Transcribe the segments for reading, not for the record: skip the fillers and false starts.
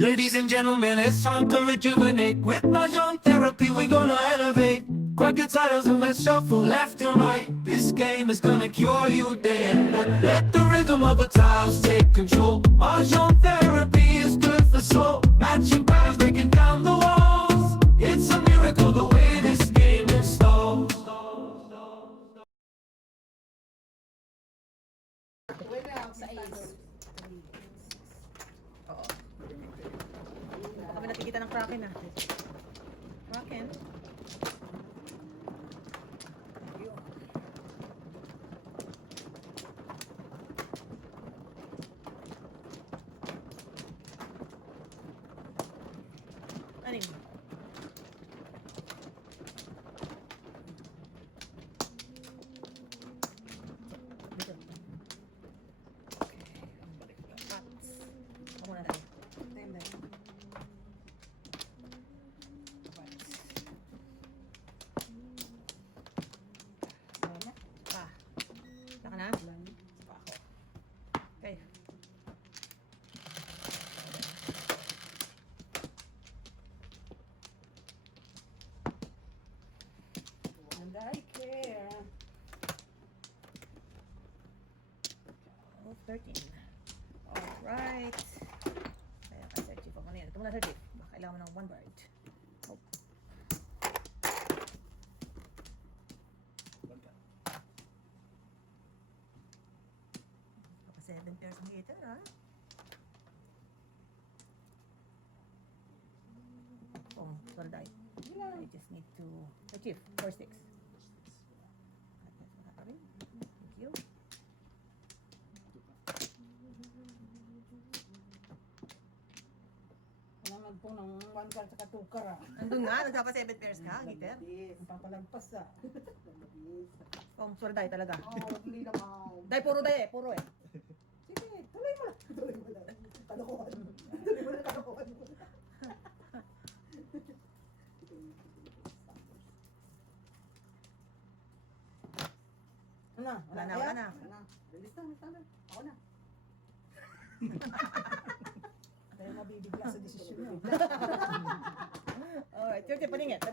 Ladies and gentlemen, it's time to rejuvenate. With Mahjong therapy, we're gonna elevate. Grab your titles and let's shuffle left and right. This game is gonna cure you day and night. Let the rhythm of the tiles take control. Mahjong therapy is good for soul. Matching patterns, breaking down the walls. It's a miracle the way this game installs. Sa Ace. Oo. Kami natikita ng Kraken ah. Kraken. Ano yun? Dito. Ako muna tayo. Time na. Naka na? Pa ako. Okay. And I care. Oh, 13. Alright. Kaya ka, Sir Chief. Ako na yan. Ito muna, Sir Chief. Kailangan mo ng one word. Oh. Baka 7 pairs ng hitter, ha? Oh, sorry, die. I just need to... Sir Chief, 4-6. Thank you. Alam po ng 1 card sa 2 card ah. Andun nga, nagkapa 7 pairs ka, hitter. Ang papalagpas ah. Oh, sorry, die talaga. Oh, hindi naman. Die, puro die eh, puro eh. Sige, tuloy mo lang. Tuloy mo lang. Kalokohan. Tuloy mo lang kalokohan mo. Ano? Wala na, wala na. Ano? Release na. Ako na. Kaya mabibigla sa desisyon niyo. Alright, Sir Chief, paningit. Pa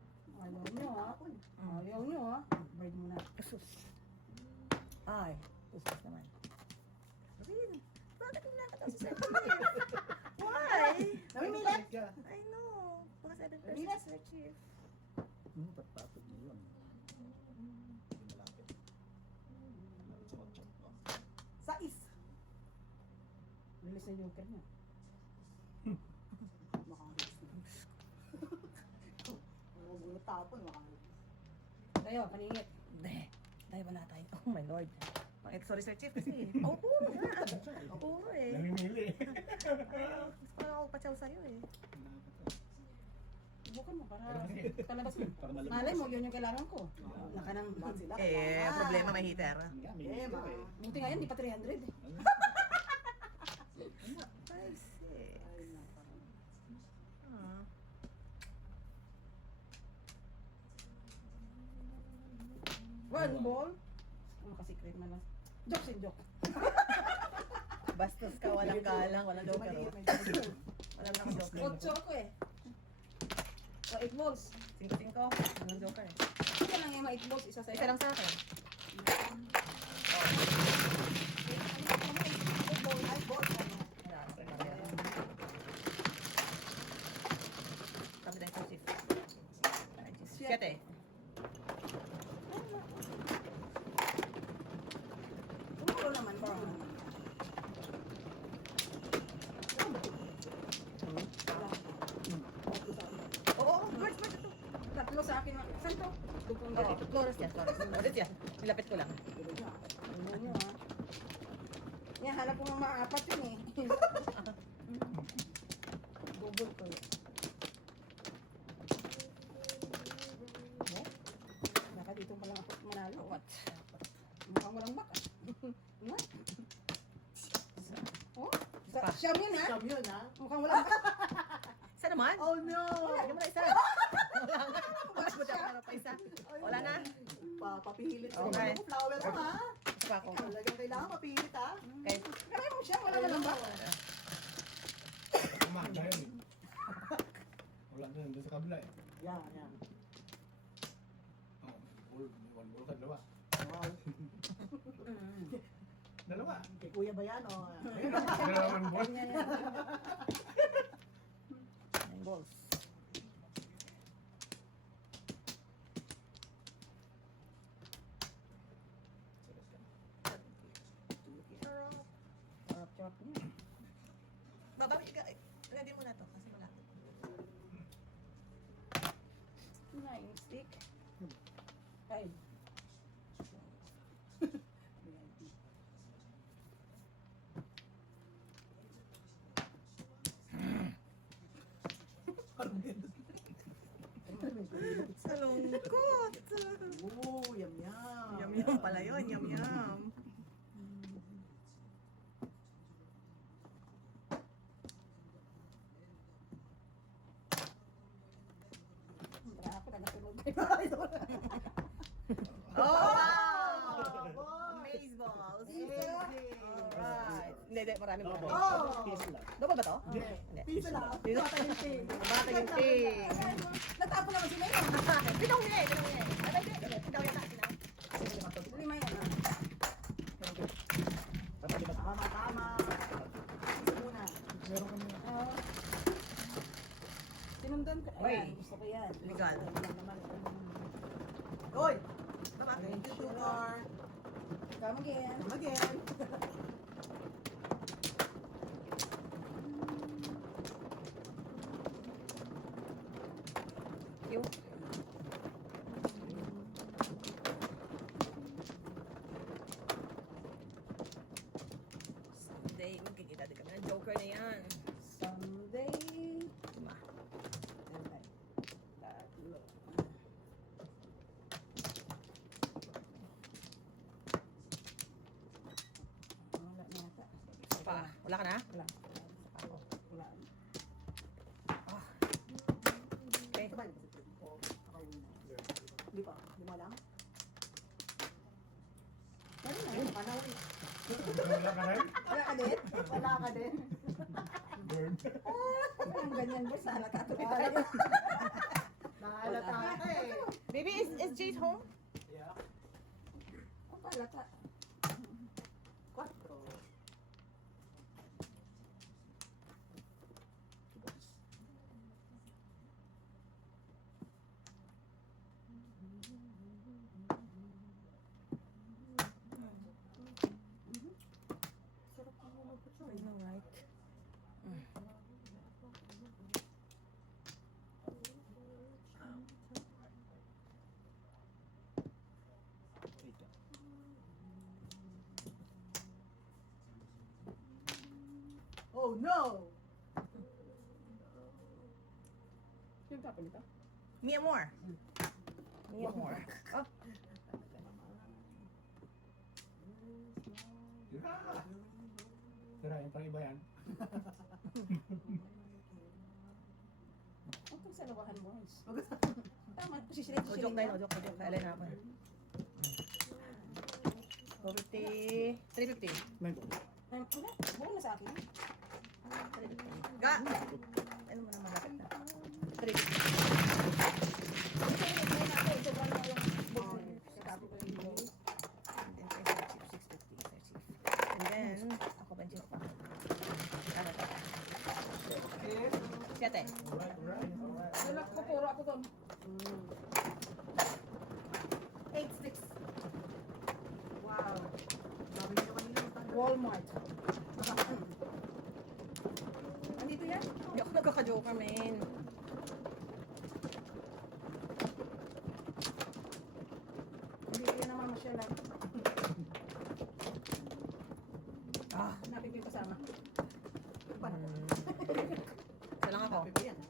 rin. Ayaw niyo ha. Ayaw niyo ha. Bird mo na. Sus. Ay, sus naman. Rin, bakit hindi nakataw si Sir Chief? Why? Namimilat? I know. Baka 7 pairs Namimilat? si Sir Chief. Patpatod mo yun. Malapit. Malapit sa matchop. Sais. Release na joker niya. Maka-release na. Ang gulo tapon, maka-release. Kayo, paningit. Dahil wala tayo. Oh my lord. Sorry Sir Chief kasi. Oh, puro nga. Puro eh. Namimili. Gusto ko lang ako patsaw sa'yo eh. Subukan mo para palabas mo. Para malamig. Malay mo, yun yung kailangan ko. Nakanang ban sila. Eh, problema may heater. Buti ngayon, di pa 300 eh. Ay, sick. Ah. One ball. Ano ka secret na lang. Jokes and joke. Bastos ka, walang galang, walang joker. May Walang lang joker. 8 ako eh. O 8 balls. 5-5, walang joker eh. Isa lang yung 8 balls, isa sa'yo. Isa lang sa akin. Kami na yung Chief. Siyete. Tumuro naman ba? Oo, birds ito. Tatlo sa akin. Saan to? Dugtong Oo, dito. Flores yan, Flores yan. Nilapit ko lang. Ano nyo ha? Yan, hanap ko ng maapat yun eh. Google ko. Baka dito pa lang ako manalo. What? Mukhang walang baka. What? Pa. Siyam yun, ha? Siyam yun, ha? Mukhang wala. Isa naman. Oh, no! Lagyan mo na isa. Wala na. Mas mo dapat pa isa. Wala na. Papihilit sa Okay. mga flower mo, ha? Isa pa ako. Talagang kailangan mapihilit, ha? Okay. Kaya mo siya, wala ka lang ba? Umaga yan eh. Wala na yun, doon sa kabila eh. Yan, yan. Oo, may one ball ka, dalawa. Wow. Dalawa. Kay Kuya ba yan, o? Dalawa one ball. Yan, yan. 9 balls. Sarap niya. Babawi ka. Ready mo na to kasi malapit. Nine stick. Five. Sa lungkot. Oo, yum, yum. Yum yum pala yun. Yum yum. Wala ako, nagasunod. Oh! Wow! Wow! Maze balls. Easy. Alright. Hindi, marami Double. marami. Oh! Piso lang. Double ba to? Hindi. Hindi. Piso lang. Piso. Bata yung ting. Bata yung ting. Natapon naman si Mayo. Bitaw niya eh. Bitaw niya eh. Ay, hindi. Bitaw niya sa akin. Lima yan, ha? Tama, tama. Isa muna. Meron kami. Sinundan ka. Oy. Ayan, gusto ko yan. Legal. Wala naman. Hoy! Baba. Thank you, Sugar. Come again. Come again. Yung. Someday, magkikita din kami ng Joker na yan. Someday. Lima. Tatlo. Wala na yata. Isa pa. Wala ka na? Wala. Isa pa ako. Wala. Ah. Okay. Sabay. Hindi pa. Lima lang. Ano na yun? Panaw eh. Wala ka rin? Wala ka din? Wala ka din. Burn. Ang ganyan ba? Sana katuloy Wala. tayo. Nahalata ka eh. Baby, is Jade home? Yeah. Ang palata. Quatro. I know, right? Wait lang. Oh no! Yung tapon nito? Mia Moore. Mia Moore. Oh, Yeah. Tira, yung pang iba yan. Ang kung sa lawahan mo. Tama. o joke tayo, o joke tayo. Kailan na ako. 450. 350. May ball. Wala. Buo na sa akin. Ga! Ano mo na malapit na? 350. Sobrang na yung buo. Sabi ko yung buo. And then 650. And then, ako ba joke pa? Ano to? Okay. 7. Alright. Wala ko, puro ako doon. 8 sticks. Wow. Sabi niyo kanina. Walmart. Andito yan? Hindi ako nagkaka-joker, man. Andito yan naman masyala. Ah, Hanapin ko yung kasama. isa lang ako. Sabi pa yan, ha?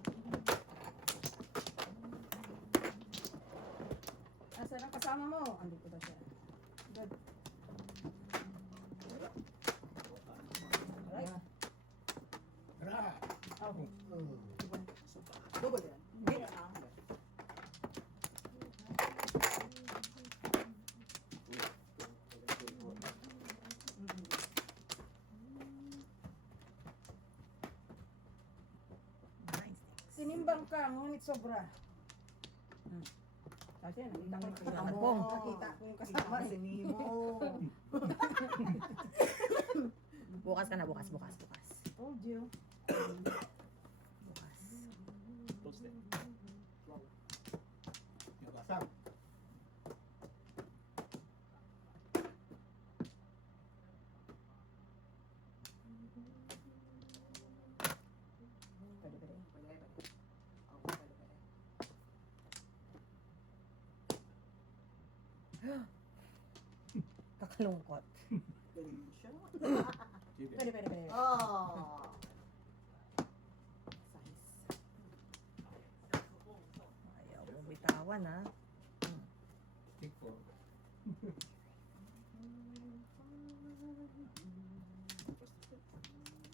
Asan ang kasama mo? Andito ba siya? Good. Alright. Timbang ka, ngunit sobra. Kasi nakita ko yung kasama Mo. mo. Nakita ko yung kasama si Nemo. Bukas ka na, bukas. Told you. Bukas. Toasted. Yung kasam. Pwede. Kakalungkot. Galing siya. Chicken. Pwede. Oh. Ayaw mo bitawan, ha? Stick for.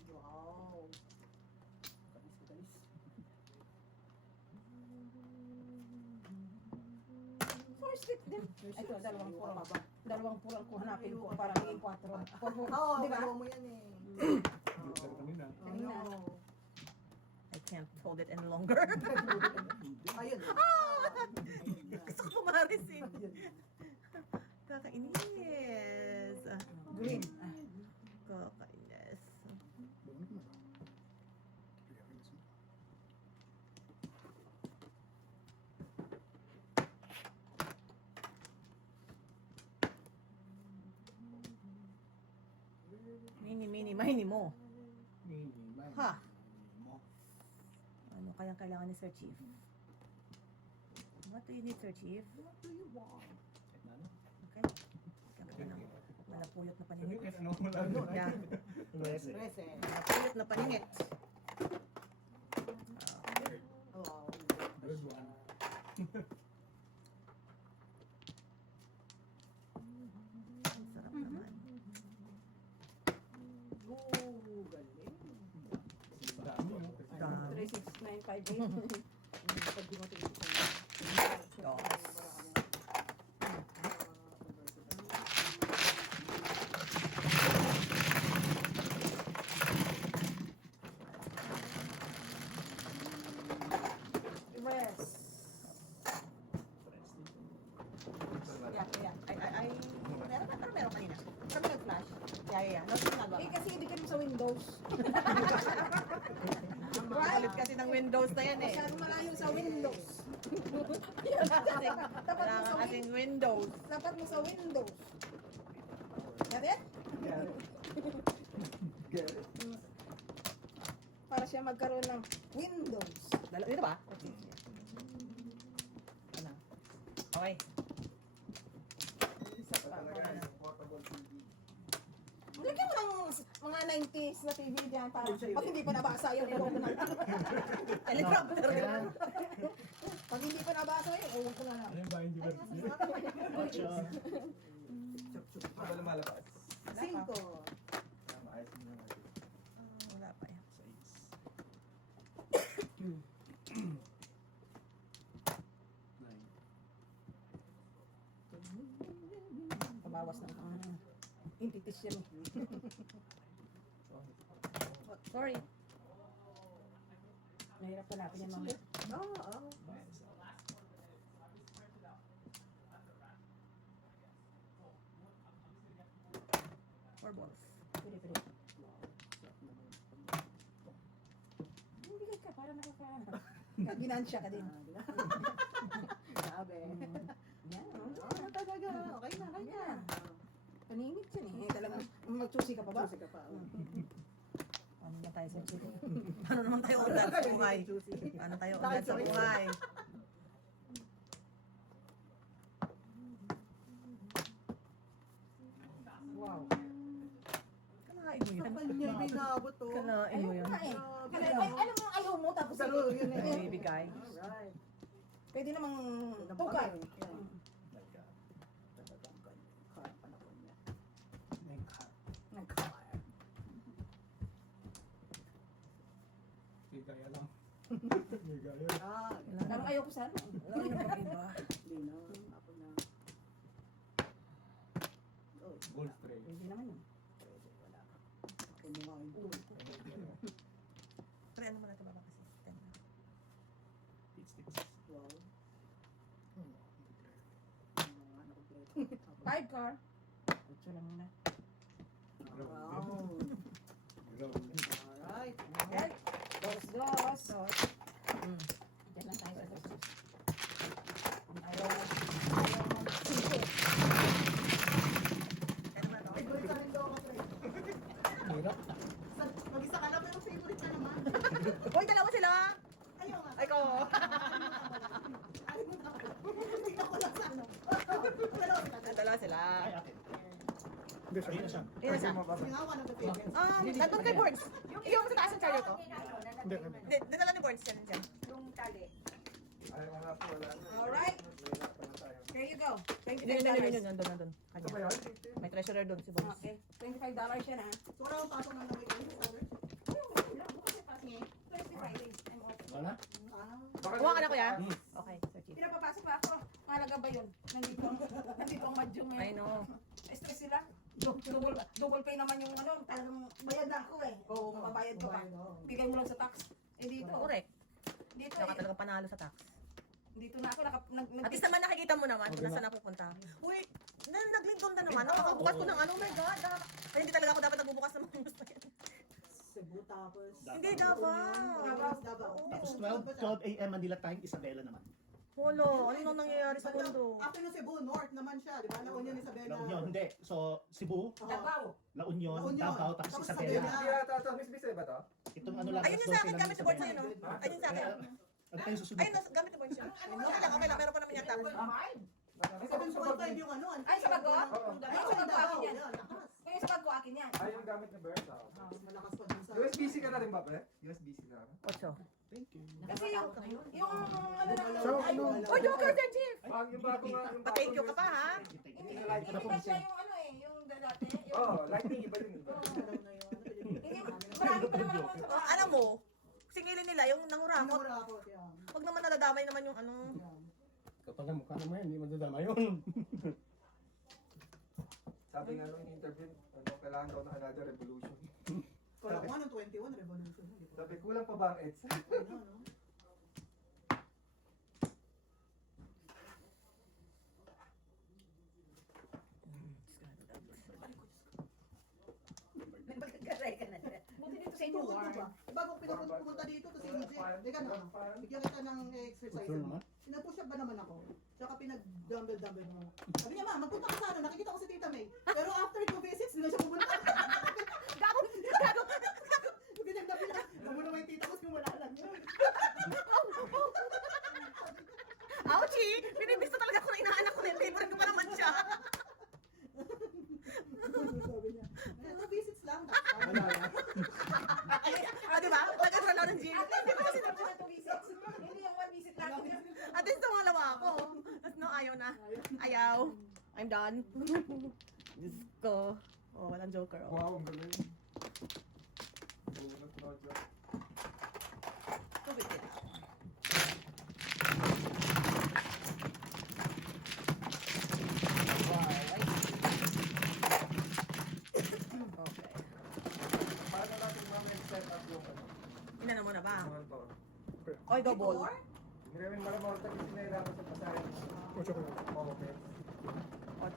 Wow. Galis. Four stick din. Ito, dalawang pulang ko hanapin ko para maging 4. Oo, Di ba? gagawa mo yan eh. Pero kanina. I know. I can't hold it any longer. Ayun. Gusto ko marisin. Kakainis. Green. Kakainis. Mini mo. Ha? Ano kayang kailangan ni Sir Chief? What do you need, Sir Chief? What do you want? Okay. Malapuyot na paningit. Ano mo lang? Yeah. Present. Malapuyot na paningit. Wow. Good one. Ang sarap naman. Oh, galing. Dami, no? Dami. 36958. Pag di mo tingin ko. Rest. Yeah. Meron kanina. Kami nag-flash. Yeah. No, ginagawa. Kasi ibigay mo sa Windows. Kulit kasi ng Windows na yan eh. Masyadong malayo sa Windows. Kailangan kasing Windows. Dapat mo sa Windows. Got it? Para siya magkaroon ng Windows. Dito ba? Ano? Okay. Lagyan mo ng mga 90s na TV dyan para pag hindi pa nabasa yung ewan ko na lang. Teleprompter. Pag hindi pa nabasa yung ewan ko na lang. Ano yung bayan di ba? Ano lumalabas? 5. Ayos mo na natin. Wala pa yan. 9. Pabawas ng entities yan. Sorry. Nahirap pa natin yan mamaya. Oo. Four balls. Pwede. Hindi ka para nakakaano. Ginansya ka din. Grabe. Yan. Oo, talaga. Okay na. Paningit yan eh. Talagang mag-choosy ka pa ba? Susi ka pa. Ano na tayo sa chicken? Ano naman tayo undan sa buhay? Ano tayo undan sa buhay? Wow. Kanain mo yan. Kanya binabot to. Kanain mo yan. Kain. Grabe. Alam mo, ayaw mo tapos Pero yun eh. Ibibigay. Alright. pwede namang tukay. Yan. My God. Talagang kaya panahon niya. Nagka. Hindi kaya lang. Hindi kaya. Parang ayaw ko sana. Wala na mag-iba. Hindi na. Ako na. Oh, Gold tray. Pwede naman yun. pwede, wala. Ako mo nga ito. Pero ano mo na ito baba kasi? Sidecar. Ito lang muna. Wow. Alright. Okay. Dos. Diyan lang tayo sa dos. Ayaw mo. Singko. Favorite ka rin daw ako, pre. Hirap. Mag-isa ka lang, pero favorite ka naman. Hoy, dalawa sila! Ayaw nga. Ay ko! Ayaw mo na ako. Tingnan ko lang sa ano. Dalawa sila. Dalawa sila. Ay, akin. Hindi, siya. Ayun na siya. Ayun na siya. Sige nga, one of the favorites. Nandun kay Borns. Yung sa taas ng charger ko. Hindi, hindi. Hindi, dinala ni Borns yan dyan. Yung tali. Ay, wala po, wala na. Alright. Hirap pa na tayo. There you go. Yun, $25. nandun. Ito ba Kanya. yan? May treasurer doon si Borns. Okay. $25 yan ha. So, wala akong pasok ng lamay kayo. Thursday, Friday. I'm off. Wala? Ah. Kuha ka na kuya? Okay, Sir Chief. Pinapapasok pa ako. Mahalaga ba yun? Nandito ang madyong I ngayon. know. Stress sila. Double pay naman yung ano. Talagang bayad na ako eh. Oo, mababayad ko pa. Bigay mo lang sa tax. Eh dito. Correct. Dito Ikaw ka eh. talaga panalo sa tax. Dito na ako. At least naman nakikita mo naman kung nasaan napupunta. Uy, nag-Lincoln na naman. Nakakabukas ko ng ano, oh my God. Ay, hindi talaga ako dapat nagbubukas ng mga gusto yan. Cebu tapos. Hindi dapat. Davao. Tapos 12 a.m. Manila time, Isabela naman. Wolo, ano nang nangyayari sa mundo? After ng Cebu, north naman siya, di ba? La Union, Isabela. La Union, hindi. So, Cebu, Davao. La Union, La Union. Davao, tapos Tapos Isabela. Isabela. Ito, Miss Bisay ba to? Itong ano lang. Ayun yung sa akin, gamit ni Borns yun, no? Ayun sa akin. Ano tayo susunod? Ayun, gamit ni Borns yun. Okay lang, meron pa naman yata. 7.5 yung ano. Ay, sa bago? Ay, Ay, sa bago akin yan. Lakas. Kaya sa bago akin yan. Ay, yung gamit ni Bert. Mas malakas pa dun sa... USB-C ka na rin ba, pre? USB-C na rin. Ocho. Thank you. Kasi yung ano na So, ano? Oh, Joker, Sir Chief! Yung bago nga, yung Pa-thank you ka pa, ha? hindi ba siya yung ano eh, yung dati. Oh, lightning, iba yun. Iba. Hindi, marami pa naman ako sa bahay. Alam mo, singilin nila yung nangurakot. Mura ako, yeah. Pag naman nadadamay naman yung ano. Kapag na mukha naman, hindi madadama yun. Sabi nga nung interview, kailangan daw na another revolution. Wala ko ng 21 revolution. Hindi ko. Sabi, kulang pa ba ang EDSA? Ano, no? Nagpagkagaray ka na dyan. Buti dito sa inyo, Tuhod mo warm. ba? Bago pumunta dito to si EJ, teka na, bigyan kita ng exercise. Sure naman. Pinag-push up ba naman ako? Tsaka pinag-dumbbell mo. Sabi niya, ma, magpunta ka sa ano, nakikita ko si Tita May. Pero after 2 visits, hindi na siya pumunta. Gago! Pinagdabi na, mo naman yung tita ko, simula lang yun. Ouchie! Binibista talaga ako na inaanak ko na favorite ko pa naman siya. Sabi niya, 2 visits lang, that's fine. Wala na. Diba? Nag-asal ako ng gym. At least, di ba sinabi na 2 visits? Hindi yung 1 visit lang. At least tumalawa ako. Tapos no, ayaw na. Ayaw. I'm done. Diyos ko. Oh, walang joker. Oh. Wow, ang galing. Bunot na dyan. Tubig din. Okay. Paano natin mamaya set up yung ano? Inano mo na ba? Yung to? Oy, double. Hindi rin malamang tayo sinahirapan sa pasahin. Ocho ko lang. Okay. 8.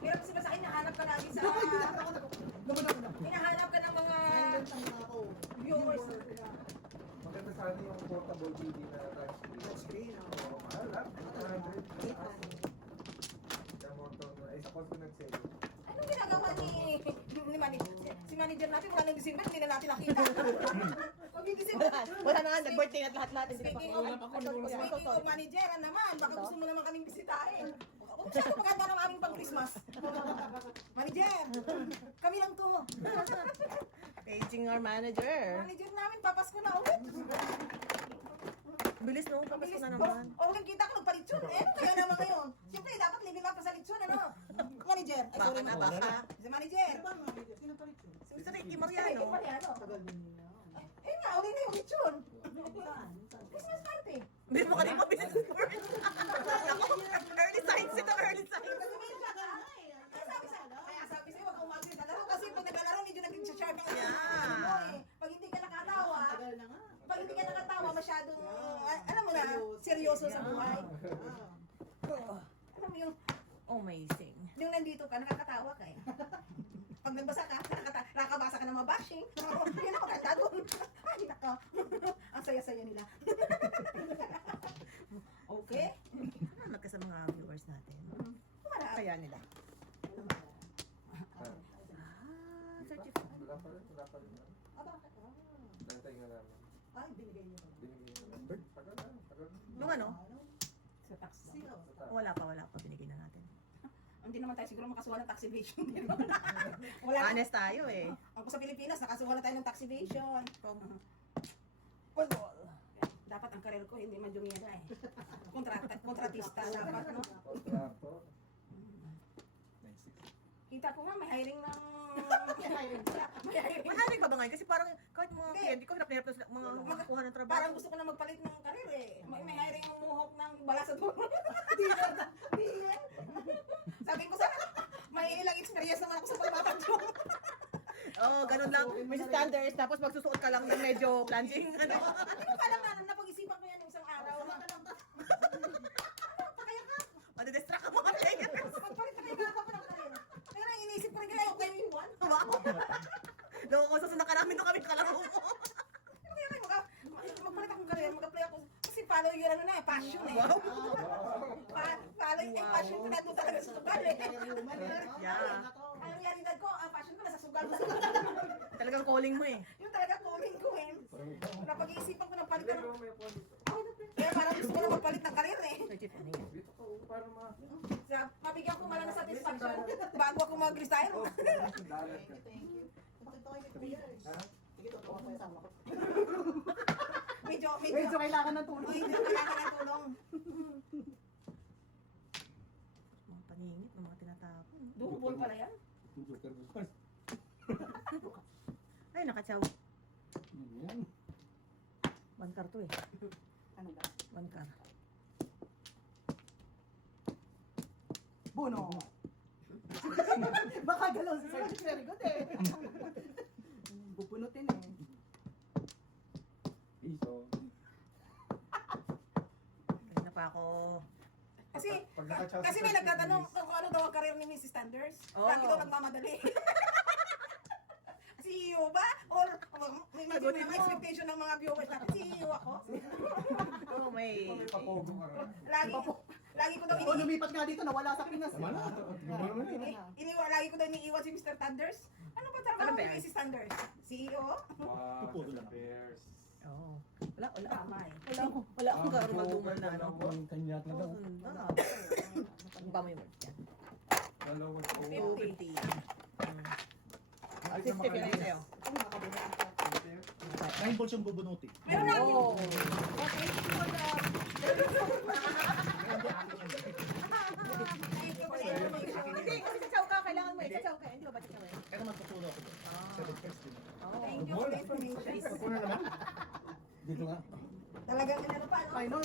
Meron kasi ba sa akin, nahanap ka lagi sa... Naman ako. Hinahanap ka ng mga Nandun na ako. viewers. Maganda sana yung portable TV na touchscreen. Touchscreen, Oo, mahal lang. 100. 800. Kaya motor na. Ay, suppose ko nag-sale. Anong ginagawa ni manager? Si manager natin, wala ng December, hindi na natin nakita. Pag yung December, Wala na nga, nag-birthday at lahat-lahat. Hindi na pa speaking ko. of manager, naman, baka gusto mo naman kaming bisitahin. Masyado maganda ng aming pang Christmas. Manager, kami lang to. Paging our manager. Manager namin, papasko na ulit. Bilis no, tapos ko na naman. Oh, nagkita ko nagpalitsun. Eh, ano kaya naman ngayon? Siyempre, dapat living up pa sa litsun, ano? Manager. Ay, Baka sorry, na, manager. baka. Si manager. Ano ba ang manager? Sino pa rin yun? Si Mr. Ricky Ay, Mariano. Mariano. Tagal din niya. Eh nga, uli na yung litsun. Saan? Christmas party. Hindi mo kanina business card. Early signs ito, early signs. Kasi may kaya sabi sa'yo, wag kang umagri na laro. Kasi pag naglalaro, medyo nag-charm ka Yeah. Pag hindi ka nakatawa, Tagal na nga. pag hindi ka nakatawa, masyadong, alam mo na, seryoso sa buhay. Ah. Amazing. Yung nandito ka, nakakatawa ka eh. Pag nagbasa ka, nakakabasa ka ng mga bashing. Yun ang maganda doon. Ay, nako. Ang saya-saya nila. Okay? Salamat ka sa mga viewers natin. Marami. Kaya nila. Ah, Certified. Wala pa rin. Ah, bakit? Ah. Nantay nga namin. Ay, binigay niyo. Binigay na. Tagal na. Nung ano? Sa tax lang. Sino? Wala pa. Binigay na natin. Hindi naman tayo siguro makasuhan ng tax evasion. Wala. Honest tayo eh. Ako sa Pilipinas, nakasuhan na tayo ng tax evasion. Well, Dapat ang karir ko hindi man dumira eh. Kontratista dapat, no? Kontrato. Kita ko nga, may hiring ng... May hiring. May hiring. Mahalik ba ngayon? Kasi parang kahit mga Hindi. client ko, hirap na mga makakuha ng trabaho. Parang gusto ko na magpalit ng karir eh. May hiring ng muhok ng bala sa dulo. Sabi ko sana, may ilang experience naman ako sa pagbabanjo. Oo, ganun lang. May standards, tapos magsusuot ka lang ng medyo plunging. Hindi ko pa alam na napag-isipan ko yan yung isang araw. Pakaya ka. Madidistract ka mga players. Magpalit na kayo ka pa ng karir. Pero ang iniisip ko rin kaya, okay mo iwan. Wow. Loko, susunod ka namin nung kami kalaro mo. Kaya kayo, magpalit akong karir, mag-apply ako. Kasi follow yun ano na eh, passion eh. Wow. Follow yung passion ko na doon talaga sa sugal eh. Yeah. Ang realidad ko, ang passion ko nasa sugal. Talagang calling mo eh. Yung talaga calling ko eh. Napag-iisipan ko ng palit Pero ng... may upuan dito. Kaya parang gusto ko na magpalit ng karir eh. Dito ko, para Sa mabigyan ko man ng satisfaction bago ako mag-retire. dalat ka. Thank you. Bakit ako yung kuya eh? Ha? Sige, totoo ko yung sama ko. Medyo kailangan ng tulong. medyo kailangan ng tulong. Mga paningit, mga tinatapon. Double pala yan. Joker Buspas. Ay, nakatsaw. Yan. One car to eh. Ano ba? One car. Bono. Baka galaw si Sir. Very good eh. Bubunutin eh. Piso. Kanina pa ako. Kasi may nagtatanong kung ano daw ang karir ni Mrs. Sanders. Oo. Lagi daw nagmamadali. CEO ba? Or may Sagutin mo. expectation ng mga viewers natin. CEO ako? Oo, may... May papogo ka rin. Lagi ko daw O lumipat nga dito, nawala sa Pinas. Tama na. Gumawa naman yun. lagi ko daw iniiwan si Mr. Thunders. Ano ba trabaho Ano ba ni yan? Mrs. Thunders? CEO? Wow, Pupudo sa lang. Bears. Oo. Wala Tama eh. Wala akong karumaduman na ano. Ang kanya talaga. Oo, ganda. Ang ba mo yung words yan? Dalawang po. 50. 250. Ay, 60 pinay sa'yo. 9 balls yung bubunuti. Meron na ako. Oo. Hindi, kasi sasaw ka, kailangan mo eh. Sasaw ka, hindi ba ba sasaw eh? Pero magtuturo ako doon. 7 first din. Thank you for the information. Ako na naman. Dito nga. Talagang ano pa, no? Ay, no.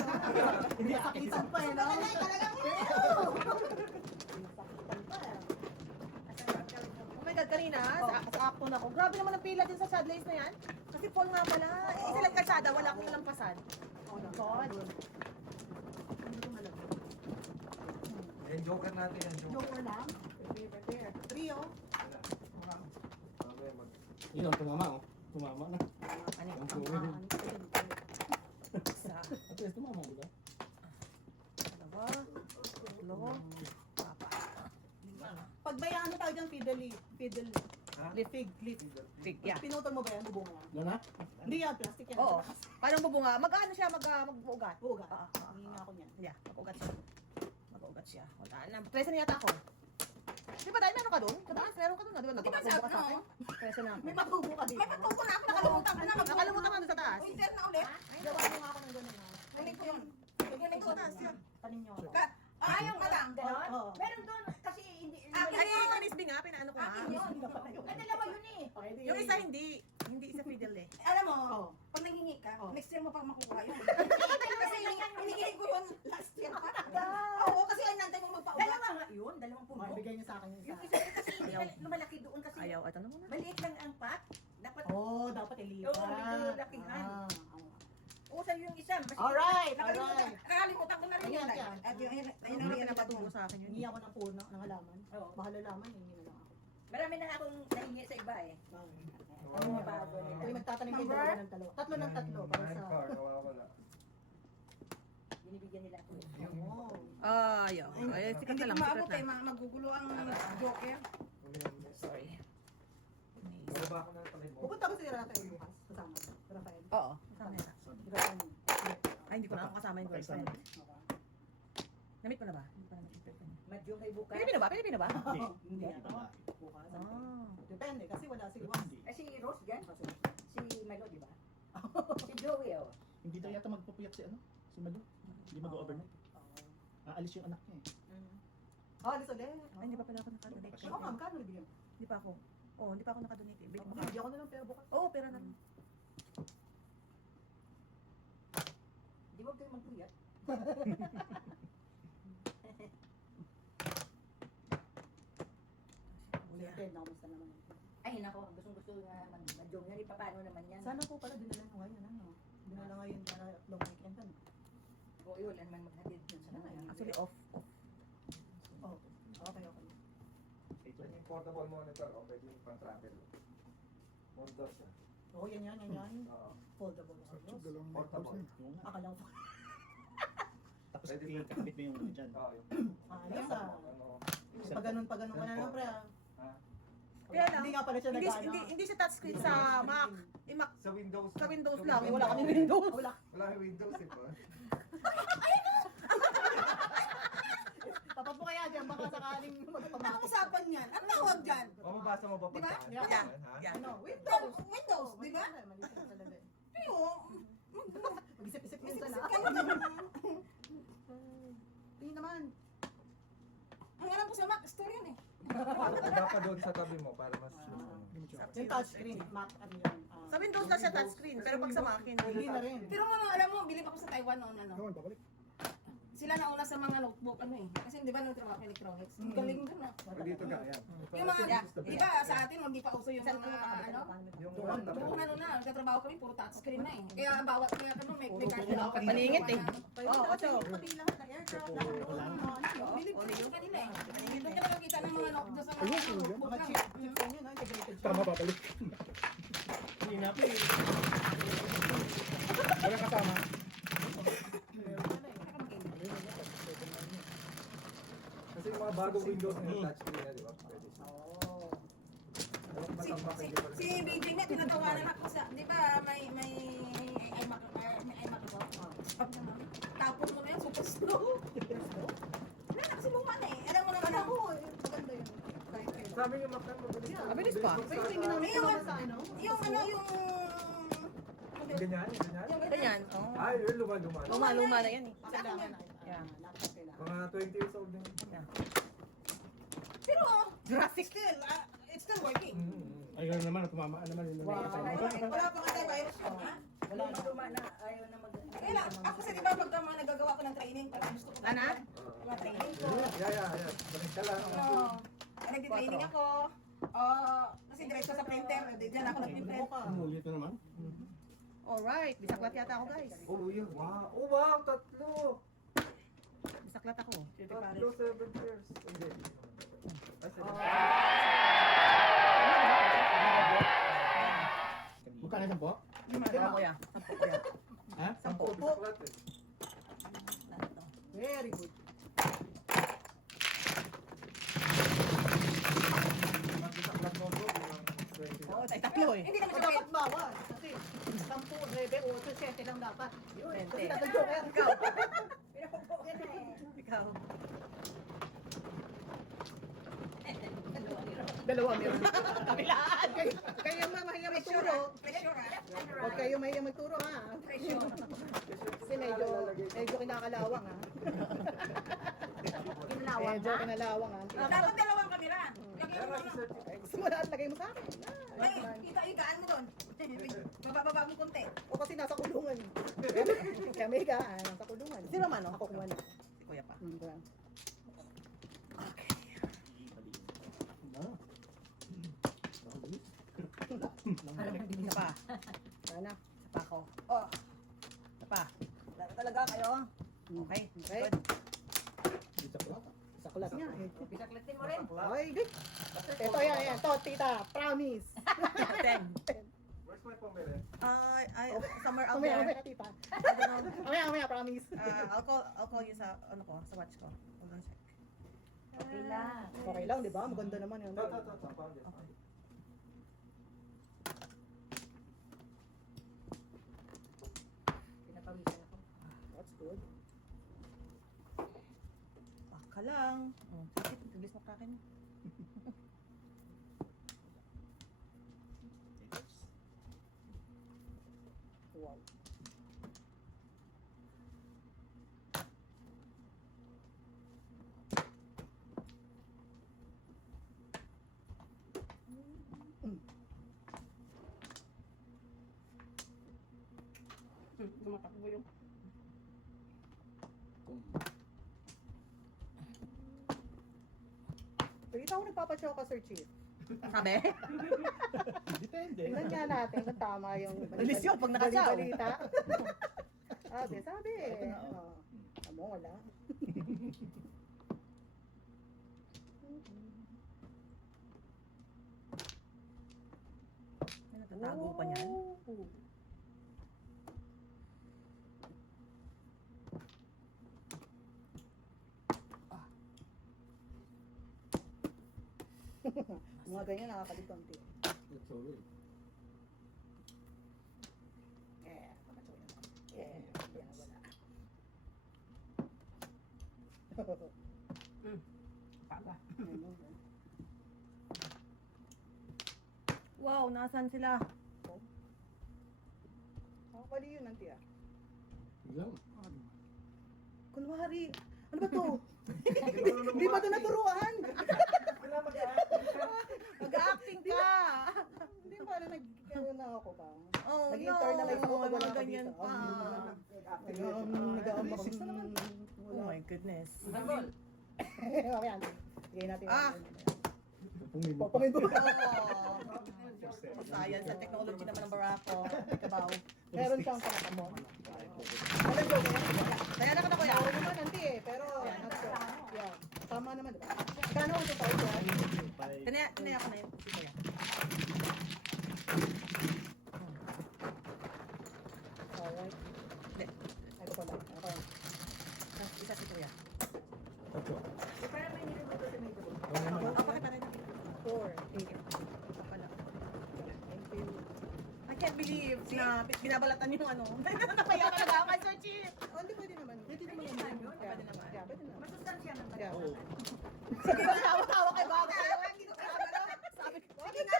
Hindi sakitan pa eh, no? Oh my God, kanina, sa acton ako. Grabe naman ang pila din sa sidelines na yan. Kasi full nga pala. Isa lang kalsada, wala akong lampasan. Oh my God. Yan, joker natin yan, joker. Joker lang. Prepare. Trio. Wala. Mamaya mag... Yun, tumama oh. Tumama na. Ano Ang yung tuloy. isa, At least tumama, di ba? dalawa, tatlo, papa. Pag may ano tawag dyan, fiddle. Ha? Fig. Fig, yeah. Pinutol mo ba yan? Bubunga. Doon na? Hindi yan, plastic yan. Oo. Paano bubunga? Mag-ano siya? Mag-uugat? Buga. Ah. Hindi nga ako niyan. Yeah, mag-ugat siya. Mag-ugat siya. Wala na. Presa na yata ako. Di ba dahil meron ka doon? Sa taas, meron ka doon. Di ba? Di ba Nagpapatubo ka sa sa- akin? Presa na ako. May matubo ka dito. May patubo na ako, nakalimutan ko na. Nakalimutan ka doon sa taas. Winter na ulit. Gawa mo nga ako ng gano'n. Kunin ko yun. Kunin ko. Tanin nyo. Ayaw ka lang. Oo. Meron doon kasi hindi. Akin Ay, yun. yung Miss Bing nga, pinaano ko nga. Akin yun. Ay, dalawa yun eh. Yung isa hindi. Hindi isa fiddle eh. Alam mo, Oo. pag nanghingi ka, Oh. next year mo pang makukuha yun. Kasi hinihingi ko yun last year pa. Oo, kasi ang nantay mo magpaugat. Dalawa nga yun, dalawang puno. Bigay niyo sa akin yung Yung isa. isa kasi hindi lumalaki doon kasi Ayaw, ay tanong mo na. maliit lang ang pot. Dapat Oo, dapat ilipat. Oo, medyo lakihan. Oo. usan sa'yo yung isa. Mas- Alright, Nakalimutan- alright. Nakalimutan ko na rin yun. Ayan, yan. At yun, ayun Ayun ang na rin pinapaturo sa akin yun. Hingi ako ng puno, ng halaman. Oo. Bahala laman, hingi na lang ako. Marami na akong nahingi sa iba eh. Ano mga bago nila. Kung magtatanim kayo Number? dalawa ng talo. Tatlo ng tatlo. Para Nine sa... car, nawawala. Binibigyan nila ako. Oo. Ayaw. Ay, sikat Hindi na ko lang. maabot Sikat eh, na. magugulo ang joker. Sorry. Bababa ko na yung talim mo. Pupunta ko si Rafael bukas. Kasama. Rafael. Oo. Kasama yan. Rafael. Ay, hindi ko na ako kasama yung girlfriend. Namit mo na ba? Hindi pa naman girlfriend. Madyo kay bukas. Pilipino ba? Pilipino ba? Hindi ako. Bukas. Ah. Depende, kasi wala si Juan. Eh, si Rose dyan. Si Milo, di ba? Si Joey, oh. Hindi daw yata magpupuyat si ano? Si Malu. Hindi mag-overnight. Aalis yung anak niya eh. Alis ulit. Ay, hindi pa pala ako nakadonate. Oo, ma'am, kano nabigyan mo? Hindi pa ako. Oo, hindi pa ako nakadonate. Eh. Bigyan mo ka. Bigyan ko na lang pera bukas. Oo, pera na. Di ba kayo magpuyat? Kuya. Depende, kamusta naman. Ay, nako. Gustong-gusto nga madyo yan. Paano naman yan? Sana po pala dinala mo ngayon, ano? Dinala ngayon para long weekend, ano? O yun, ano man maghatid dun sa mga. Actually, off. Oh, okay, okay. Pwede yung portable monitor o pwede yung pang travel. Monitor siya. Oo, yan yan, yan yan. Oo. Foldable. Ayos. Portable. Akala ko. Tapos Pwede ikakabit mo yung ano dyan. Oo, yung Ayos ah. ano. Pag ganun ka na lang, pre. ah. Ha? Kaya lang, Hindi nga pala siya Hindi, nag-ano. hindi siya touchscreen sa Mac. Mac Sa Windows. sa Windows lang. Eh, wala kami Windows. Wala. Wala kang Windows eh po. Tapat mo kaya dyan, baka sakaling Ang magpamaki. usapan yan, ang tawag dyan. Mababasa mo ba Di ba? pagkaan? Yeah. Ha? Yeah. Ano, Windows, Windows. Windows, di ba? Mali siya talaga eh. Pero, Mag-isip-isip yun isip-isip sana. ka naman. Hindi naman. Ang alam ko sa Mac, store yun eh. Dapat doon sa tabi mo para mas... Yung touchscreen, Mac, ano yun. Sa Windows na siya touchscreen, pero pag sa Mac, Hindi hindi. na rin. Pero mga alam mo, bilib ako sa Taiwan noon, ano. Kawan, babalik. Sila na una sa mga notebook, ano eh. Kasi di ba nung trabaho ko electronics? Ang galing doon ah. Dito ka, yan. Yung mga, di ba sa atin, hindi pa uso yung mga, ano. Yung Noong ano na, nagtatrabaho kami, puro touchscreen na eh. Kaya bawat, kaya ano, may card na. Paningit eh. Oo, kasi pati lahat ng aircraft, lahat ng Bilib ko kanila eh. Doon ka nakakita ng mga notebook sa mga notebook mga lang. chip yan yun, integrated siya. Tama, babalik. Hindi na. Wala kasama. Kasi yung mga bagong Windows na yung touchscreen na, di ba? Pwede siya. Oo. Si BJ nga, tinatawanan ako sa, di ba, may iMac ako. Sabi naman, tapos mo na yan, super slow. Wala na kasi luma na eh. Alam mo naman ako. Maganda yun. Kahit kailan. Sabi niyo, Makan, mabilis. Mabilis pa. Pero yung ginamit ko naman sa ano? Yung ano, yung... Ganyan, ganyan. Yung Ganyan. Oh. Ay, yun, luma-luma. Luma-luma na yan eh. Kailangan na. Yeah. Laptop kailangan. Mga 20 years old din. Pero, Graphic. still, it's still working. Ayun naman, tumamaan naman yung Wow. Wala pa nga tayo virus yun, ha? Wala na. Luma na, ayaw na mag... Kaya lang, ako kasi di ba pagka mga nagagawa ko ng training, parang gusto ko Ana? mga training ko. Yeah. Balik ka lang. Oo. Nag-training ako. Kasi diretso sa printer. Diyan ako nag-print. Umulit na naman. Alright. Bisaklat yata ako guys. Oh, yeah. Wow. Oh, wow. Tatlo. Bisaklat ako. Tatlo, 7 years. Hindi. Ay, 7 Magkano isang po? Lima kuya. Ha? Sampo. Bisaklat eh. Very good. Magbisaklat mo bro. Yung 20. Oo, tayo tatlo eh. Hindi naman O siya dapat bawas. Kasi 10, 9, 8, 7 lang dapat. Yun. Kasi Pwede. tatadyo ka. Ikaw. Pinapagpo ka na eh. Ikaw. Dalawa meron. Kabilaan. Kayo mahiya magturo. pressure, ha? Huwag kayo mahiya magturo ha. Pressure. Kasi medyo kinakalawang ha. Medyo kinalawang ha. Dapat dalawang kamera. Lagay mo ano. Gusto mo lahat lagay mo sa akin. Ay, kita igaan mo doon. Bababa mo konti. O kasi nasa kulungan. Kaya may higaan, nasa kulungan. Sino man ako kumuha na. Si Kuya pa. Isa pa. Sana. Isa pa ako. Oh. Isa pa. Okay? Isa ko. Sa kulat niya. Bisaklatin mo rin. Okay, good. Ito yan. To, tita. Promise. 10. Where's my pamili? Somewhere out Umaya, there. tita. I don't know. Umaya, promise. I'll call you sa, ano ko, sa watch ko. Hold on a sec. Okay lang. Okay lang, di ba? Maganda naman yun. Ito. Found it. Okay. Pinapawisan ako. That's good. Baka lang. Sige, bilis mo kakin. Wow. Tumatakbo yung... Pero ako nagpapachoka, Sir Chief. Sabi? Depende. Tingnan nga natin kung tama yung Alis yun pag nakasaw. balita. Sabi. Ito na, Oh. Amo, wala. May natatago pa niyan. Oh. Mga ganyan nakakalikonti. It's so weird. Pakachoy naman. Yan wala. Paga. Wow, nasan sila? Mali yun, Auntie. Lang. Kunwari, ano ba to? Hindi ba ito naturuan? Mag-acting ka! Hindi ba na nagkaroon na ako ba? Oh, Nag-internalize ako pag wala ka ganyan dito. pa. Nag-aambak. Oh my goodness. Tanggol. Okay, Auntie. Bigay natin. Pupungin mo. Papangin mo. Oh, science and technology naman ng Barako. Ikabaw. Meron siyang panakamon. Alam ko, kaya na ka na kuya. Oo naman, Auntie eh. Pero, not sure. Yeah. Tama naman, diba? Kano ang totoo ko? Tinaya ko na yun. Si kuya. Alright. Hindi. Ito pala. Ako. Isa si kuya. Eh, parang may nilimuto sa may dulo. Bakit pa rin? 4, 8. Ito pala. Thank you. I can't believe na binabalatan yung ano. Napaya ka na kay Sir Chief. Oh, hindi pwede naman. Pwede naman Pwede naman yun. Yeah, Pwede naman. Yeah, pwede naman. Masustansya naman. Yeah. Sige, tawa kay Bago. Hindi ko kaya sabi ko, sige nga.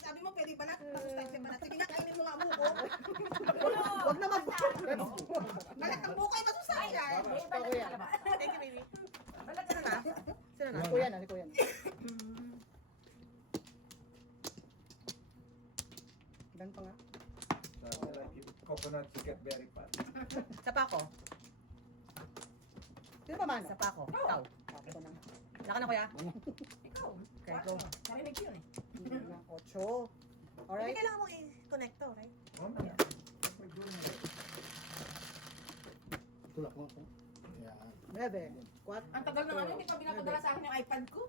Sabi mo, pwede ba na? Masustansya ba na? Sige nga, kainin mo nga ang buko. Wag na mag... Malat ang buko ay masustansya. Eh, balat Kuya. ka ba? Thank you, baby. Balat ka Sino na. na? Sino na? Kuya na, kuya na. Ilan pa nga? Coconut chicken very fat. Sa pa ako. Sino pa man? Sa pa ako. Ikaw. Okay na. Naka na kuya? Ikaw. Okay, go. Narinig ko yun eh. 8. Hindi Alright. kailangan mong i-connect to, right? Tulak mo ako. Yan. 9. Quat. Ang tagal naman yun, hindi pa binapadala sa akin yung iPad ko.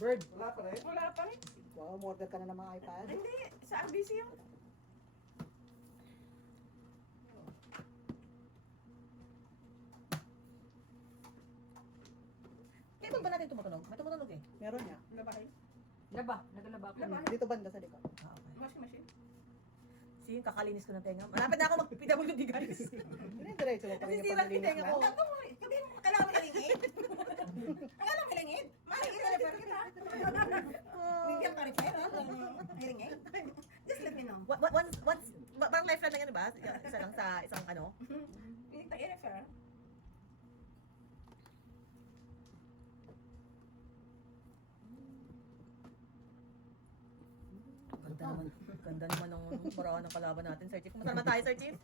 Bird. Wala pa rin. Wala pa rin. Wow, order ka na ng mga iPad. Hindi, sa RBC yun. Kailan ba natin tumutunog? May tumutunog eh. Meron niya. Labahin. Laba. Nagalaba ako. Laba. Dito banda sa likod. Ah, okay. Washing machine. See, kakalinis ko ng tenga. Malapit na ako mag-PWD, guys. Hindi yung diretso mo pa rin yung Nasisira paglinis yung mo. tenga Gago mo, sabihin mo, kailangan mo ilingid. Kailangan mo ilingid. Mahirap kita. Bigyan ka repair, ha? Ilingid. Just let me know. Parang life lang na yan, ba? Isa lang sa isang ano. Hindi tayo i-refer. Ganda naman ng paraan ng kalaban natin, Sir Chief. Kumusta naman tayo, Sir Chief?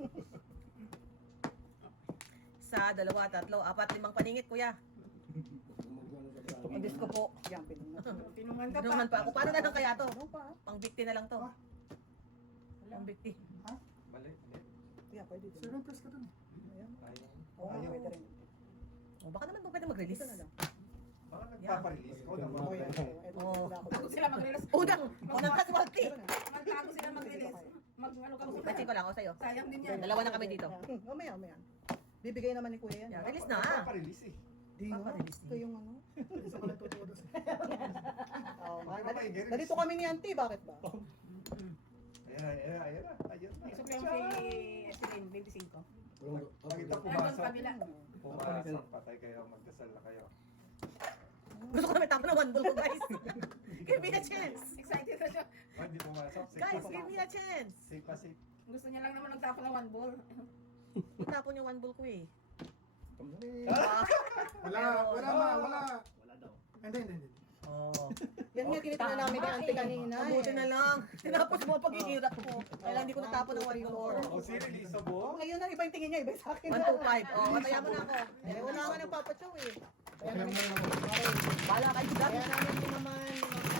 Sa 2, 3, 4, 5 paningit, kuya. Ang Diyos ko po. Yan, pinungan. Pinungan ka pa. Naman pa ako. Paano na lang kaya to? Ano pa? Pang-bikti na lang to. Pang-bikti. Mali. Yan, pwede din. 7 plus ka dun. Ayan. Ayaw. Oo, Ayaw. pwede rin. Oh, baka naman pwede mag-release. Ito na lang. Baka nagpaparelease ko naman. Oh, yan. Ito, Oh. wala ako. Bago sila mag-release. Una, nagkaswerte. Magbago sila mag-release. Ano ka muna. Patsin ko lang ako sa'yo. Sayang din yan. Dalawa na kami dito. Mamaya. Bibigay naman ni Kuya yan. Yeah, release na. Nagpaparelease eh. Di nga. Paparelease Ito yung ano. Isa ko lang tutuwa doon. Oh, Baka naman, i-release. Nandito kami ni Auntie, bakit ba? Ayan na. Gusto ko yung si Rain, 25. Pagkita Nandun pumasok. kabila. Pumasok, patay kayo, magdasal na kayo. Gusto ko na may tapo na one ball ko, guys. Give me a chance. Excited na siya. Hindi pumasok. Guys, give me a chance. Safe pa safe. Gusto niya lang naman nagtapo ng 1 ball. Itapon yung one ball ko eh. Wala. Wala daw. Hindi. Oh. Yan nga tinitingnan namin ni Auntie kanina. Mabuti na lang. Tinapos mo ang paghihirap ko. Kaya lang hindi ko natapon ng one ball. O, si releaseable. Ngayon na iba yung tingin niya, iba yung sa akin. 1, 2, 5. Oh, kaya mo na ako. Eh, wala nga ng Papa Chow eh. Kaya namin Bala kayo dyan. Kaya namin din naman.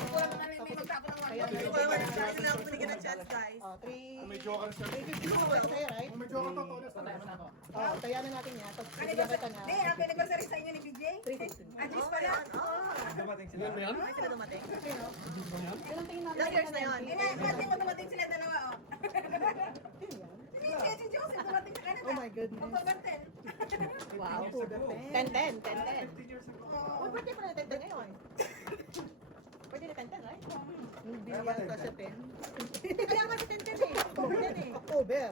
Wala na rin may magtapo ng 1 Kaya ball. Hindi ko naman sila ako binigyan ng chance, guys. 3. May joker siya. 350 ko wala sa'yo, right? May joker to, Tones. Patay mo na ako. Oh, tayanan natin yan. Tapos bigyan kita na. Happy anniversary sa inyo ni PJ. 350. Adris pala. Dumating sila. Yan ba yan? Ay, sila dumating. Yun ang tingin natin. Ilang years na yun? Pati mo dumating sila dalawa, oh. Yun yan. Si Joseph dumating sa Canada. Oh my goodness. October 10. Wow. 10-10. 10-10. 15 years ago. Oh, birthday pa na 10 ngayon. Pwede na 10, right? Hindi Kaya ba yan 10-10? kasi 10. Kaya nga si 10 eh. October yan eh. October.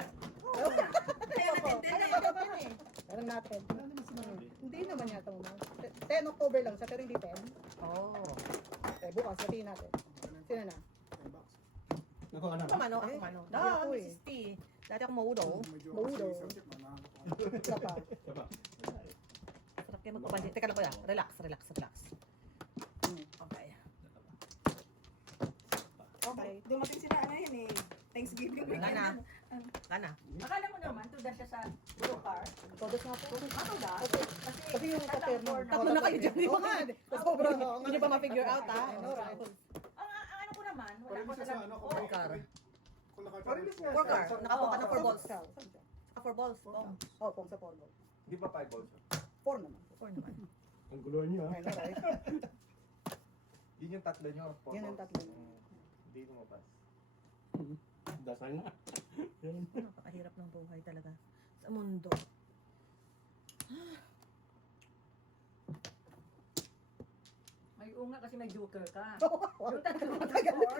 Kaya natin din Ano eh. ba dapat eh? Meron natin. Wala naman sinabi. Hindi naman yata mo. 10 October lang siya, pero hindi 10. Oh. Eh, bukas, sabihin natin. Sino na? May box. Nakuha na Ako ba? mano, ako Eh, mano. hindi ako Da, eh. Mrs. T. Dati ako maudo. May joker Maudo. sa isip, manakakuha. Isa pa. Isa pa. Sarap kayo magpapansin. Teka lang kuya. Relax. Okay. Okay. Dumating sila, ano yun eh. Thanksgiving Wala na. weekend. Kana. Akala mo naman, tuda siya sa blue car. Todos nga po. Tuda? Kasi yung paper mo. Tatlo na kayo dyan, di ba? Sobrang. Hindi nyo pa ma-figure out, ha? I know, right? Ang ano ko naman, wala Parang ko siya sa talaga. ano, Oh, kung car. Kung naka- Parelease nga 4 siya. car. Nakapunta na 4 balls. Saan siya? 4 balls. Oh. Oh, kung sa 4 ball. Di ba 5 balls? 4 naman. 4 naman. Ang gulo niya. I know, right? Yun yung tatlo nyo. 4 Yun yung balls. tatlo nyo. Hindi lumabas. Dasal na. Napakahirap ng buhay talaga sa mundo. may unga kasi may joker ka.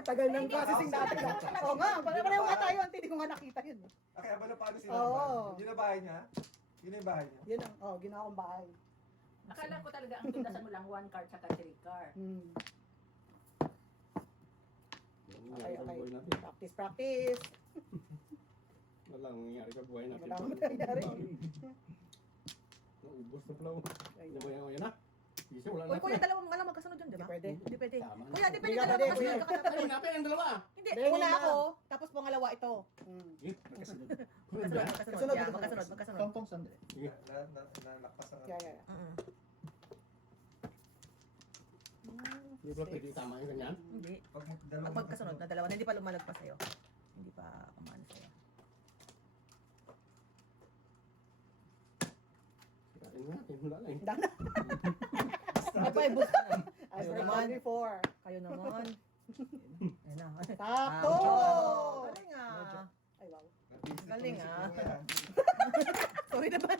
Tagal ng processing natin. Oo nga, pareho nga tayo. Hindi ko nga nakita yun. Okay, aba na paano sila? Oo. Yun ang bahay niya? Yun ang bahay niya? Yun ang, ginawa kong bahay. Akala ko talaga ang tundasan mo lang 1 car tsaka 3 car. Okay. Practice. Wala ang nangyari sa buhay natin. Wala akong nangyari. Naubos na pala. Ano ba yan na? Isa wala Uy, na. kuya, dalawang malang magkasunod yun, di ba? Pwede. Hindi pwede. Tama na. Kuya, di pwede Hindi ka dalawang pwede, magkasunod. Ano napin ang dalawa? Hindi, Dahil una na. ako, tapos pangalawa ito. Eh, magkasunod. Magkasunod. Yeah, magkasunod. Tongtong sandali. Sige. Nalakpasan ka. Yeah. Mm-mm. Hindi ba pwede tama yung ganyan? Hindi. Pag Pag magkasunod na dalawa, na hindi pa lumalagpas sa'yo. Hindi pa kumano sa'yo. Sikatin natin. Wala na eh. May pa, boost ka na. As Kayo per naman. before. Kayo naman. Ayun na. Sakto! Galing ah. Ay, wow. Galing, ah. Sorry naman.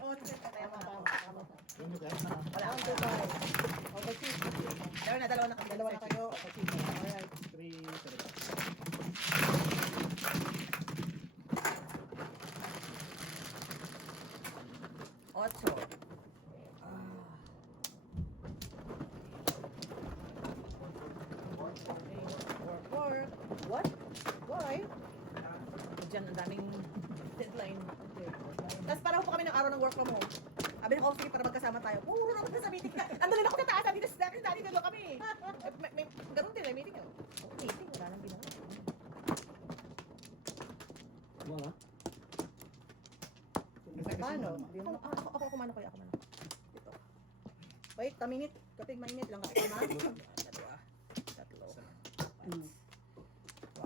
Oo, sige. Tama. Yun yung kaya. Wala. 1, 2, 5. Okay, Meron na, dalawa na kami. dalawa na kayo. Okay, alright. 3, 8. Work. What? Why? Diyan, ang daming deadline. Okay. Tapos parang po kami ng araw ng work from home. Sabi ng office, para magkasama tayo. Puro na ako sa meeting na. Andun lang ako sa taas. Sabi na sa akin, dali na kami. May ganun din, may meeting. Meeting, wala nang ginawa. Wala. Paano? Hindi mo Ako kumano kaya, ako kumano. Dito. Wait, kaminit. Kapig mainit lang kasi ma. Dalawa. Tatlo.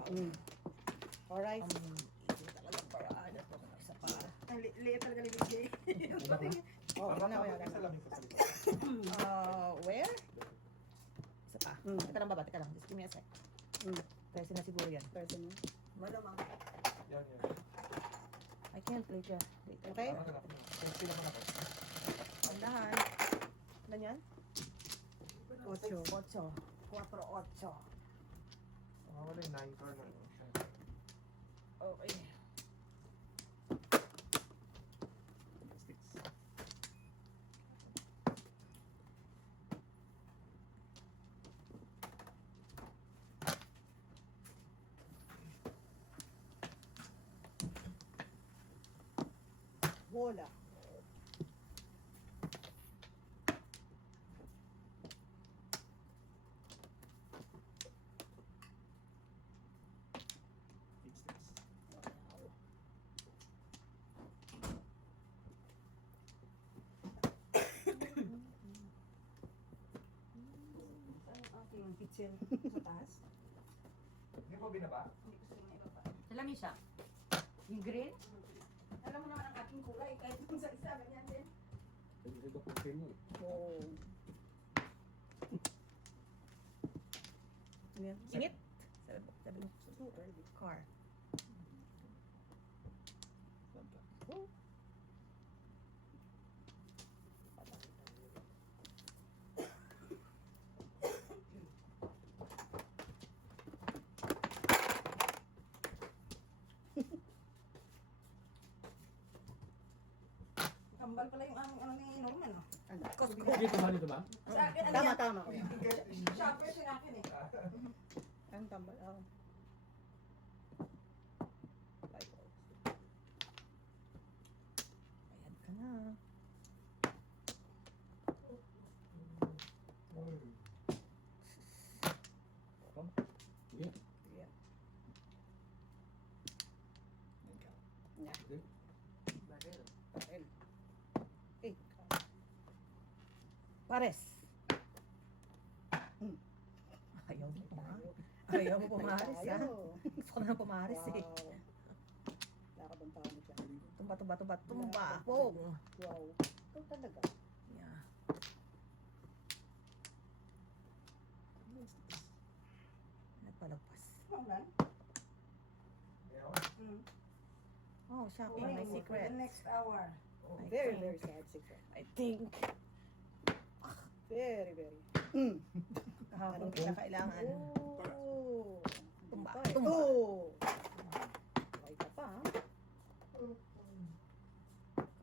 Mm. Alright. Easy talaga paraan. Ito, isa pa. Ang liit talaga ni PJ. Oh, Parang na, kapag wala na. salamin sa salita. Where? Isa pa. Teka lang baba, teka lang. Just give me a sec. Kasi na siguro yan. Malamang. Yan, yan. I can't play dyan. Okay? Parang hanap mo. Safety naman ako. Andahan. Ilan yan? 8. 8. 4, 8. Wala yung 9 car na. Okay. Bola. Ang kitchen sa taas. Hindi mo binaba? Hindi ko sila maibaba. Sa lamisa. Yung green? Alam mo naman ang aking kulay. Kahit kung sa isa, ganyan din. Oh. Ano yan? Init? Sabi mo. Car. Kambal pala yung ano ni Norman. Oh. Costco. Dito ba, dito ba? Sa akin, ano Tama, yan? tama. Shopper sa akin eh. Ang tambal. Oh. Ayan ka na. Yeah. Pares. Ayaw mo pa. Ayaw mo pumaris ha. Gusto ko na pumaris eh. Wow. Nakabang tao mo dyan. Tumba, tumba, tumba, tumba. Pog. Wow. Ito talaga. Yeah. Nagpalagpas. Maulan? Meron? Oh, shopping. My For secret. the next hour. I Very, think- very sad secret. I think. Very, very. Kahapon kita kailangan. Oh. Tumba. Ito eh. Tumba. Oh. Okay ka pa, ha?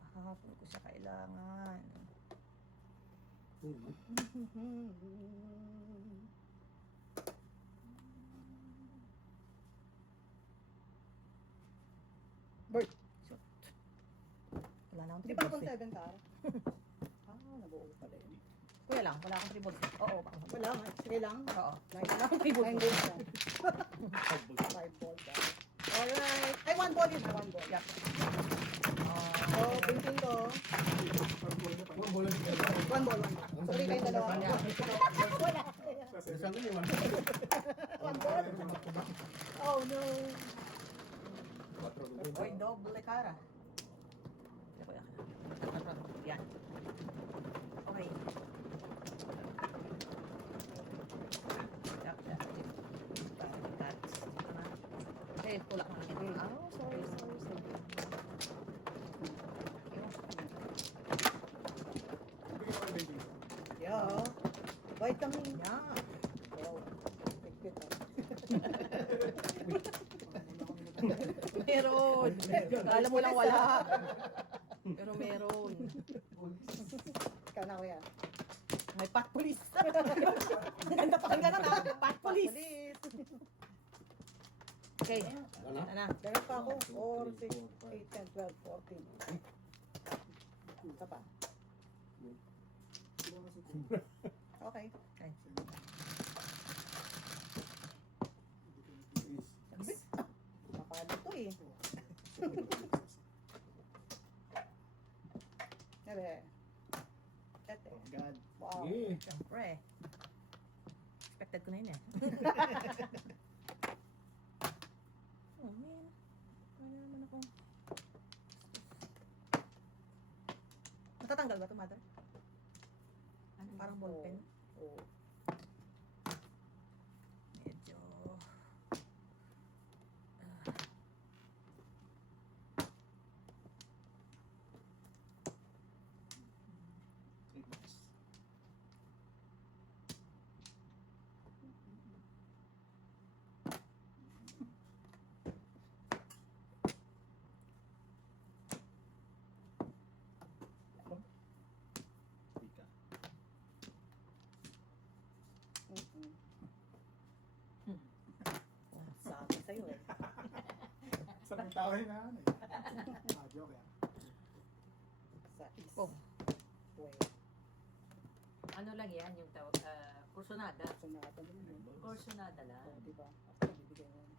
Kahapon ko siya kailangan. Bird. Shoot. Wala na akong Di ba akong tribbles eh. 7 ka? Nabuo pala yun. Kuya lang, wala akong tribbles. Oo, baka Wala, sige lang. Oo. Nice. Wala akong tribbles. 9 balls lang. 5 balls lang. Alright. Ay, 1 ball yun. 1 ball. Yup. So, pinting ko. One ball lang. 1 ball, 1 ball. Sorry kayong dalawa. Wala. Saan ko niwan? 1 ball. Oh, no. Oy, double cara. Yan. Okay. Okay, tulak na lang. Oh, sorry. Yeah. Vitamin. Yan. Wow. Pigpit, ah. Meron. Kala mo lang wala. Pero meron. Ikaw na, kuya. May pat police. Ang ganda pakinggan na na. Pat police. Okay. Wala? Ano? Meron pa ako. 4, 6, 8, 10, 12, 14. Isa pa. Okay. Okay. Mapalo to eh. Sabi. Ete. Oh, God. Wow. Sige. Siyempre. Expected ko na yun eh. Oh man. Wala naman ako. Matatanggal Metal ba ito, mother? Parang ballpen. Oo. Medyo... Relax. Ika. Sabi sa'yo eh. Sarang tao yun na ano eh. Joke yan. Sa is. Oh. Wait. Ano lang yan, yung tawag, kursunada. So, nakatalim yun. Kursunada lang. Oh, diba? Ako bibigyan yun.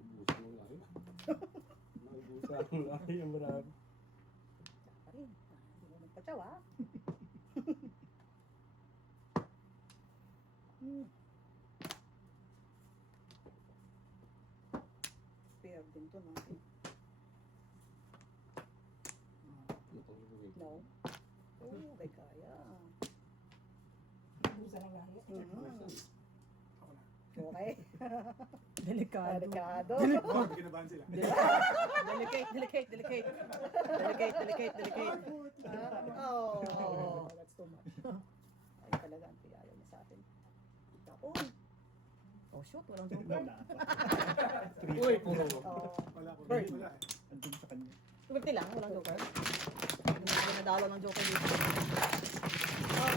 Ubusan mo lang yun. Naubusan mo lang yung marami. Pa rin. Hindi mo magpatsaw, ha? Fair din to, no? No? Oo, kay kaya. Busa ng langit. Ako na. Okay. Delikado. Delikado. Oh, kinabahan sila. Delicate. Oh, that's too much. Ay, talaga ang piyalo niya sa atin. Oh, Oh, shoot. Walang No joker. na. Uy, puro. oh. Wala ko. Bird. Wala eh. Andun sa kanya. 50 lang. Walang joker. Hindi na nadalo ng joker dito. Oh,